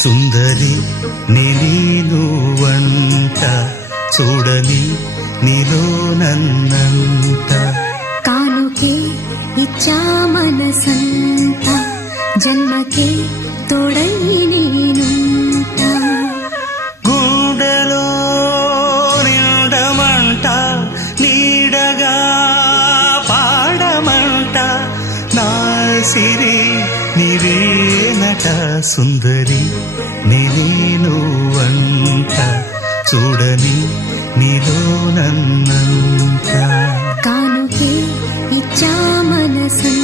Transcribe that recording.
సుందరి నీనువంట చూడని నీలో నన్నంత కానుకే ఇచ్చా మనసంత జన్మకే తోడై నేనుంట గుండెలో నిండమంట నీడగా పాడమంట నా సిరి నీవేనట సుందరి నీనువంట చూడని నీలో నన్నంత కానుకే ఇచ్చా మనసంత